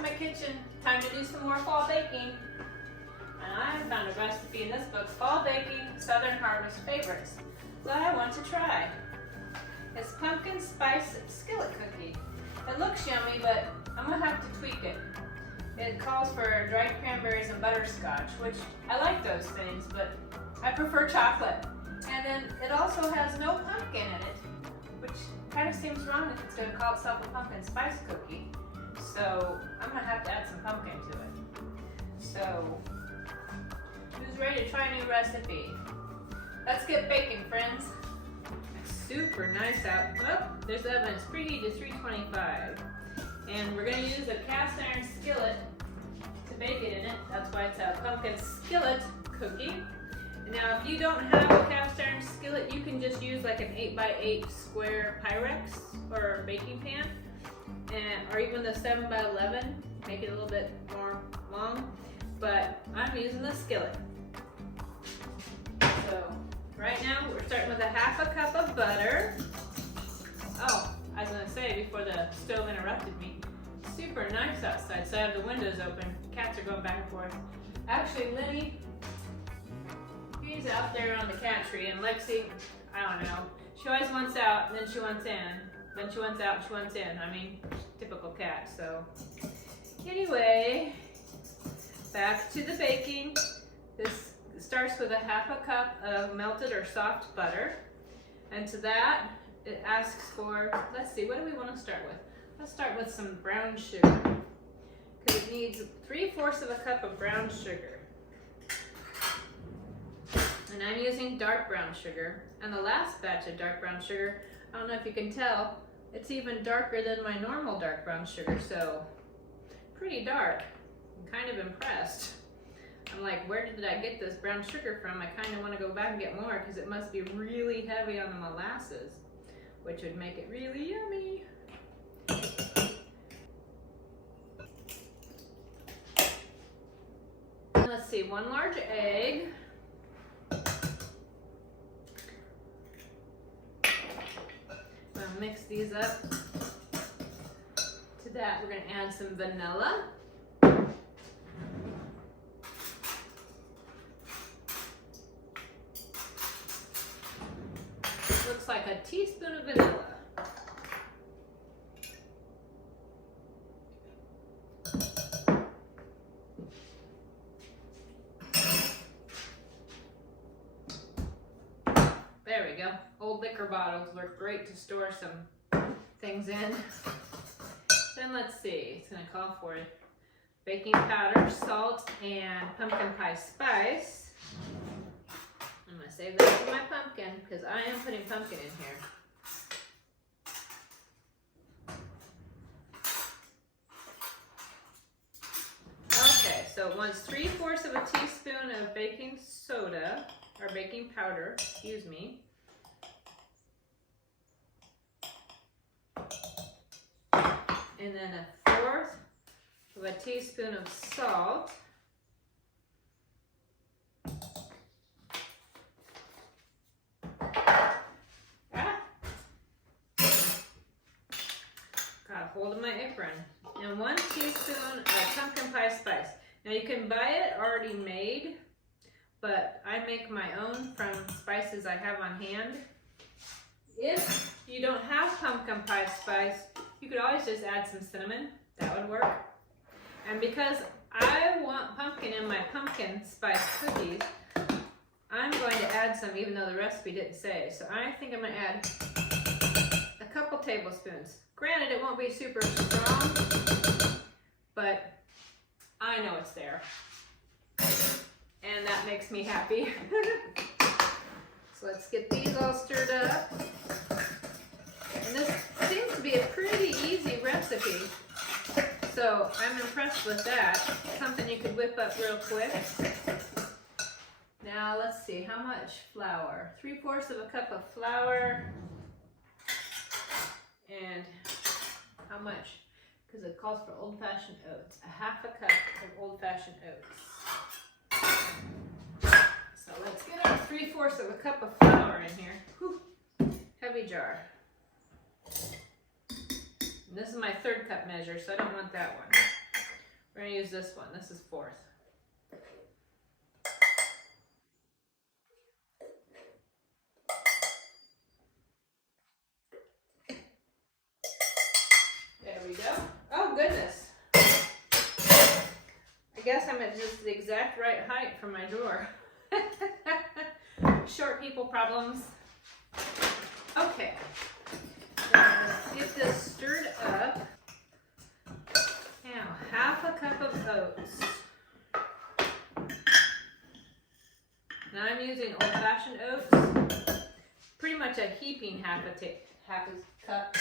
to my kitchen. Time to do some more fall baking. And I found a recipe in this book, Fall Baking Southern Harvest Favorites, that I want to try. It's pumpkin spice skillet cookie. It looks yummy, but I'm gonna have to tweak it. It calls for dried cranberries and butterscotch, which I like those things, but I prefer chocolate. And then it also has no pumpkin in it, which kind of seems wrong if it's gonna call itself a pumpkin spice cookie. So I'm gonna have to add some pumpkin to it. So who's ready to try a new recipe? Let's get baking, friends. It's super nice out. Oh, there's the oven. It's preheated to 325. And we're gonna use a cast iron skillet to bake it in it. That's why it's a pumpkin skillet cookie. Now, if you don't have a cast iron skillet, you can just use like an 8x8 square Pyrex or baking pan, or even the 7x11. Make it a little bit more long, but I'm using the skillet. So right now we're starting with a 1/2 cup of butter. Oh, I was gonna say before the stove interrupted me, super nice outside, so I have the windows open. Cats are going back and forth. Actually, Lenny, he's out there on the cat tree, and Lexi, I don't know, she always wants out, and then she wants in, then she wants out, and she wants in. I mean, typical cat. So anyway, back to the baking. This starts with a 1/2 cup of melted or soft butter, and to that it asks for, let's see, what do we want to start with? Let's start with some brown sugar, because it needs 3/4 of a cup of brown sugar. And I'm using dark brown sugar. And the last batch of dark brown sugar, I don't know if you can tell, it's even darker than my normal dark brown sugar, so pretty dark. I'm kind of impressed. I'm like, where did I get this brown sugar from? I kind of want to go back and get more, because it must be really heavy on the molasses, which would make it really yummy. And let's see, 1 large egg. I'm gonna mix these up. To that, we're gonna add some vanilla. Looks like a teaspoon of vanilla. There we go. Old liquor bottles work great to store some things in. Then let's see, it's gonna call for baking powder, salt, and pumpkin pie spice. I'm gonna save that for my pumpkin, because I am putting pumpkin in here. Okay, so it wants 3/4 of a teaspoon of baking soda, or baking powder, excuse me. And then 1/4 of a teaspoon of salt. Got a hold of my apron. And 1 teaspoon of pumpkin pie spice. Now you can buy it already made, but I make my own from spices I have on hand. If you don't have pumpkin pie spice, you could always just add some cinnamon. That would work. And because I want pumpkin in my pumpkin spice cookies, I'm going to add some, even though the recipe didn't say. So I think I'm going to add a couple tablespoons. Granted, it won't be super strong, but I know it's there. And that makes me happy. So let's get these all stirred up. And this seems to be a pretty easy recipe. So I'm impressed with that. Something you could whip up real quick. Now let's see, how much flour? 3/4 of a cup of flour. And how much? Because it calls for old-fashioned oats. 1/2 cup of old-fashioned oats. So let's get our 3/4 of a cup of flour in here. Whew. Heavy jar. And this is my 1/3 cup measure, so I don't want that one. We're gonna use this one. This is 4th. There we go. Oh goodness. I guess I'm at just the exact right height for my drawer. Short people problems. Okay. Let's get this stirred up. Now, half a cup of oats. Now I'm using old-fashioned oats. Pretty much a heaping half a cup.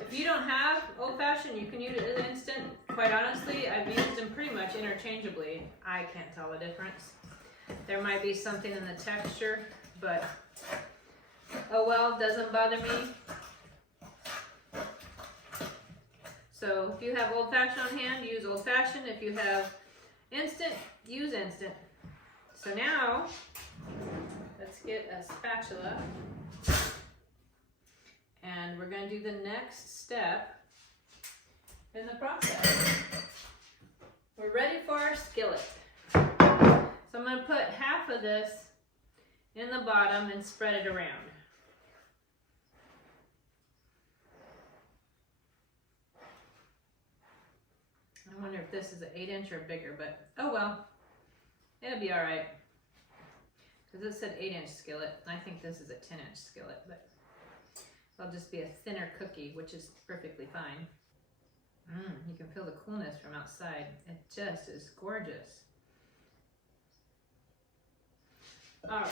If you don't have old-fashioned, you can use it as instant. Quite honestly, I've used them pretty much interchangeably. I can't tell the difference. There might be something in the texture, but oh well, doesn't bother me. So if you have old-fashioned on hand, use old-fashioned. If you have instant, use instant. So now, let's get a spatula. And we're going to do the next step in the process. We're ready for our skillet. So I'm going to put half of this in the bottom and spread it around. I wonder if this is an 8-inch or bigger, but oh well, it'll be all right. Because it said 8-inch skillet. I think this is a 10-inch skillet, but it'll just be a thinner cookie, which is perfectly fine. You can feel the coolness from outside. It just is gorgeous. All right.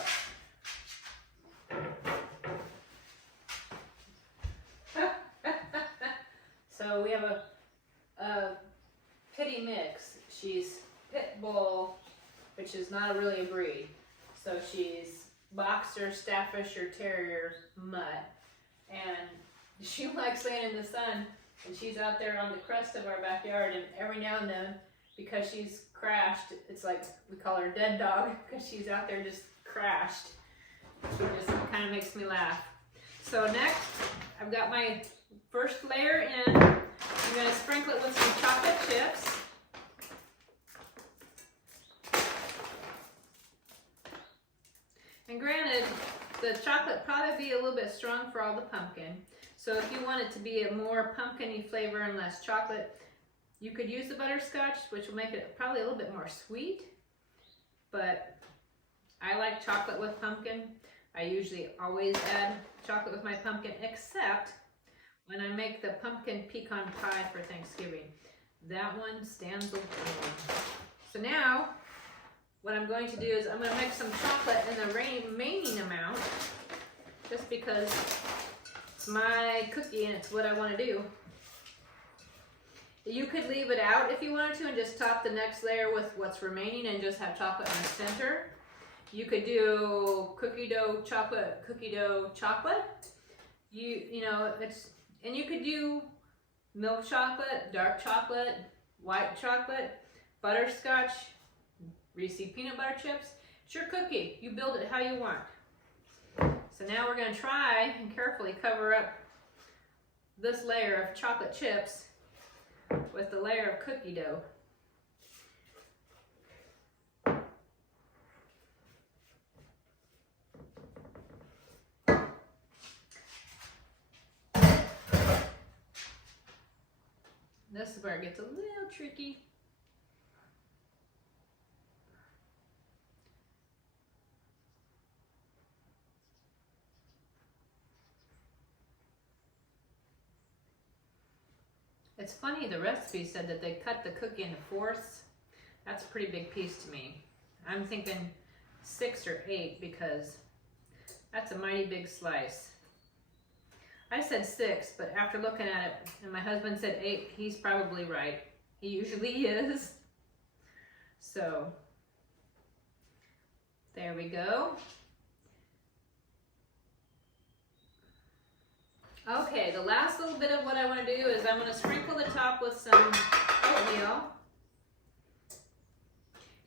So we have a pitty mix. She's pit bull, which is not really a breed. So she's boxer, Staffordshire Terrier mutt. And she likes laying in the sun, and she's out there on the crest of our backyard, and every now and then, because she's crashed, it's like we call her dead dog, because she's out there just crashed. She just kind of makes me laugh. So next, I've got my first layer in. I'm going to sprinkle it with some chocolate chips. And granted, the chocolate probably be a little bit strong for all the pumpkin. So if you want it to be a more pumpkin-y flavor and less chocolate, you could use the butterscotch, which will make it probably a little bit more sweet. But I like chocolate with pumpkin. I usually always add chocolate with my pumpkin, except when I make the pumpkin pecan pie for Thanksgiving. That one stands alone. So now, what I'm going to do is I'm going to mix some chocolate in the remaining amount, just because it's my cookie and it's what I want to do. You could leave it out if you wanted to and just top the next layer with what's remaining and just have chocolate in the center. You could do cookie dough chocolate. You know, and you could do milk chocolate, dark chocolate, white chocolate, butterscotch, Reese's peanut butter chips. It's your cookie. You build it how you want. So now we're going to try and carefully cover up this layer of chocolate chips with the layer of cookie dough. This is where it gets a little tricky. It's funny, the recipe said that they cut the cookie into 4ths. That's a pretty big piece to me. I'm thinking 6 or 8 because that's a mighty big slice. I said 6, but after looking at it, and my husband said 8, he's probably right. He usually is. So, there we go. Okay, the last little bit of what I want to do is I'm going to sprinkle the top with some oatmeal.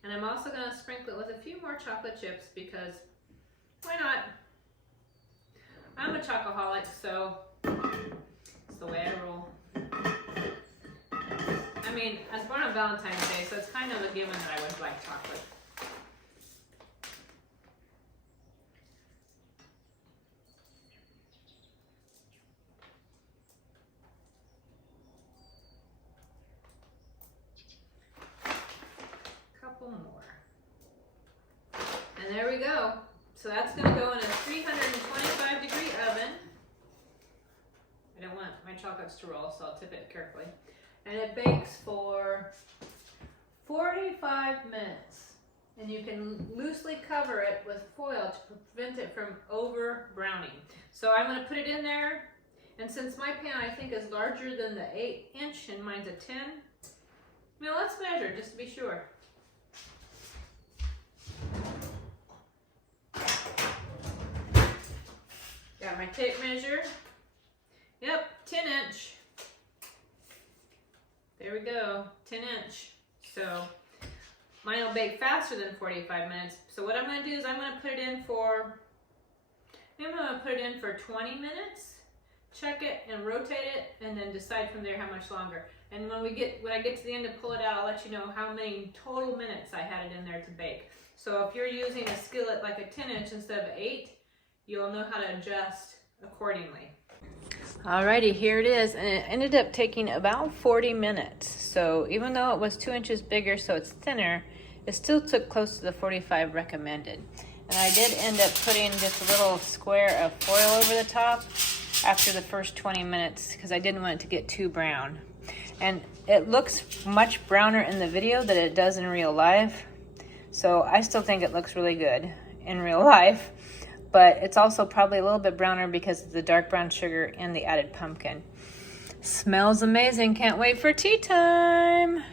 And I'm also going to sprinkle it with a few more chocolate chips because why not? I'm a chocoholic, so it's the way I roll. I mean, I was born on Valentine's Day, so it's kind of a given that I would like chocolate. Couple more. And there we go. So that's going to go in a 325 degree oven. I don't want my chocolates to roll, so I'll tip it carefully. And it bakes for 45 minutes. And you can loosely cover it with foil to prevent it from over browning. So I'm going to put it in there. And since my pan I think is larger than the 8-inch and mine's a 10, now let's measure just to be sure. Got my tape measure. Yep, 10-inch. There we go, 10-inch. So mine will bake faster than 45 minutes. So what I'm going to do is I'm going to put it in for 20 minutes. Check it and rotate it, and then decide from there how much longer. And when I get to the end and pull it out, I'll let you know how many total minutes I had it in there to bake. So if you're using a skillet like a 10-inch instead of 8, you'll know how to adjust accordingly. Alrighty, here it is, and it ended up taking about 40 minutes. So even though it was 2 inches bigger, so it's thinner, it still took close to the 45 recommended. And I did end up putting just a little square of foil over the top after the first 20 minutes because I didn't want it to get too brown. And it looks much browner in the video than it does in real life. So I still think it looks really good in real life. But it's also probably a little bit browner because of the dark brown sugar and the added pumpkin. Smells amazing. Can't wait for tea time.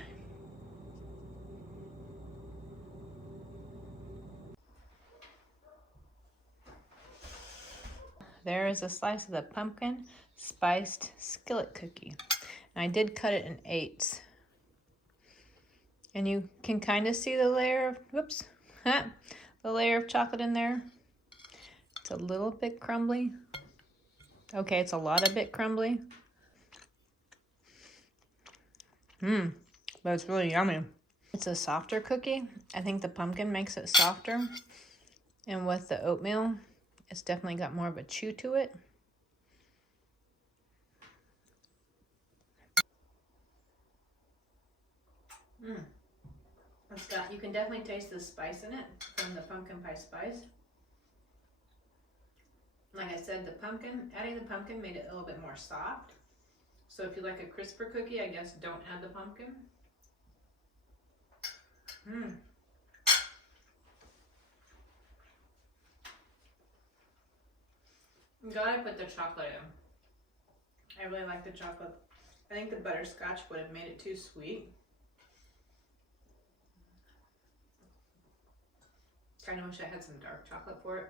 There is a slice of the pumpkin spiced skillet cookie. And I did cut it in 8s. And you can kind of see the layer of, the layer of chocolate in there. It's a little bit crumbly. Okay, it's a lot of bit crumbly. But it's really yummy. It's a softer cookie. I think the pumpkin makes it softer. And with the oatmeal, it's definitely got more of a chew to it. You can definitely taste the spice in it from the pumpkin pie spice. Like I said, adding the pumpkin made it a little bit more soft. So if you like a crisper cookie, I guess don't add the pumpkin. I'm glad I put the chocolate in. I really like the chocolate. I think the butterscotch would have made it too sweet. Kind of wish I had some dark chocolate for it.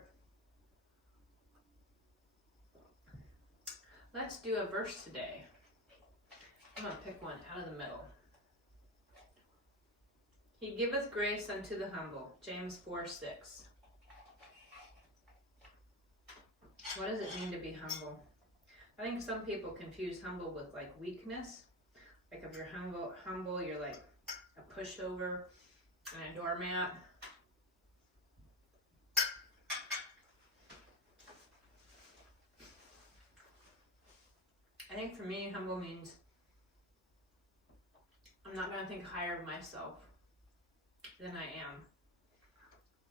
Let's do a verse today. I'm going to pick one out of the middle. He giveth grace unto the humble. James 4:6. What does it mean to be humble? I think some people confuse humble with like weakness. Like if you're humble, you're like a pushover and a doormat. I think for me, humble means I'm not going to think higher of myself than I am.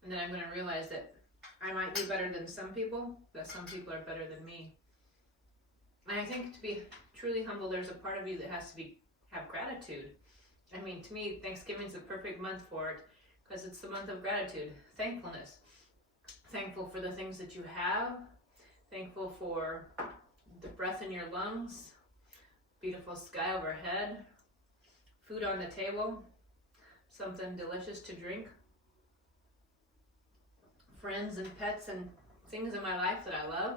And then I'm going to realize that I might be better than some people, but some people are better than me. And I think to be truly humble, there's a part of you that has to have gratitude. I mean, to me, Thanksgiving is the perfect month for it because it's the month of gratitude, thankfulness. Thankful for the things that you have, thankful for the breath in your lungs, beautiful sky overhead, food on the table, something delicious to drink, friends and pets and things in my life that I love.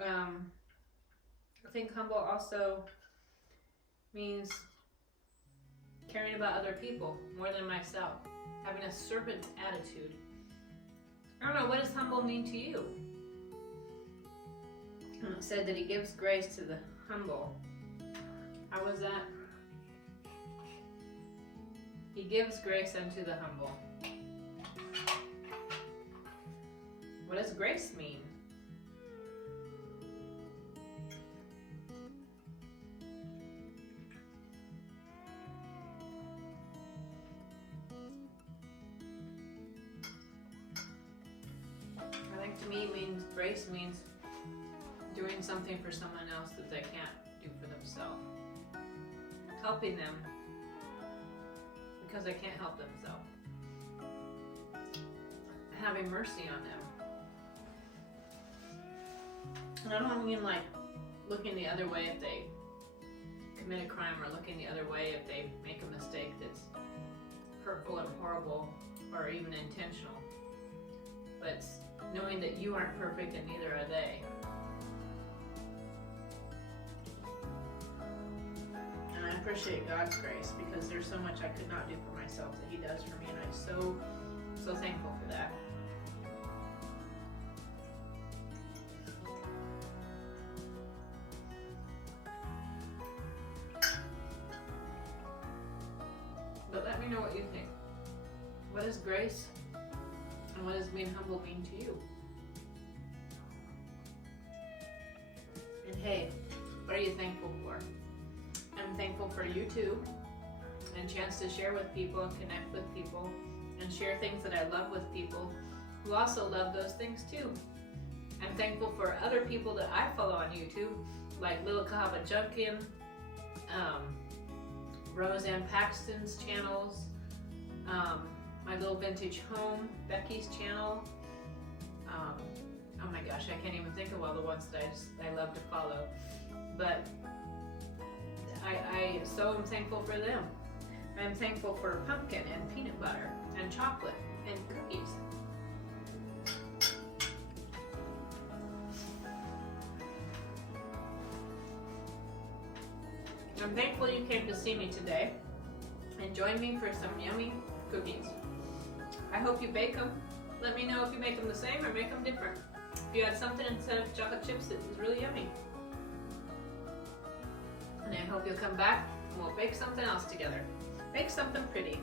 I think humble also means caring about other people more than myself, having a servant attitude. I don't know, what does humble mean to you? It said that he gives grace to the humble. How was that? He gives grace unto the humble. What does grace mean? I think to me grace means doing something for someone else that they can't do for themselves. Helping them because they can't help themselves. Having mercy on them. And I don't mean like looking the other way if they commit a crime, or looking the other way if they make a mistake that's hurtful and horrible or even intentional. But knowing that you aren't perfect and neither are they. And I appreciate God's grace because there's so much I could not do for myself that He does for me, and I'm so thankful for that. But let me know what you think. What is grace? And what does being humble mean to you? And hey, what are you thankful for? I'm thankful for you too, and a chance to share with people and connect with people and share things that I love with people who also love those things too. I'm thankful for other people that I follow on YouTube, like Little Kahaba Junkin, Roseanne Paxton's channels, My Little Vintage Home, Becky's channel. Oh my gosh, I can't even think of all the ones that I love to follow. But I so am thankful for them. I'm thankful for pumpkin and peanut butter and chocolate and cookies. I'm thankful you came to see me today and join me for some yummy cookies. I hope you bake them. Let me know if you make them the same or make them different. If you had something instead of chocolate chips that was really yummy. And I hope you'll come back and we'll bake something else together. Make something pretty.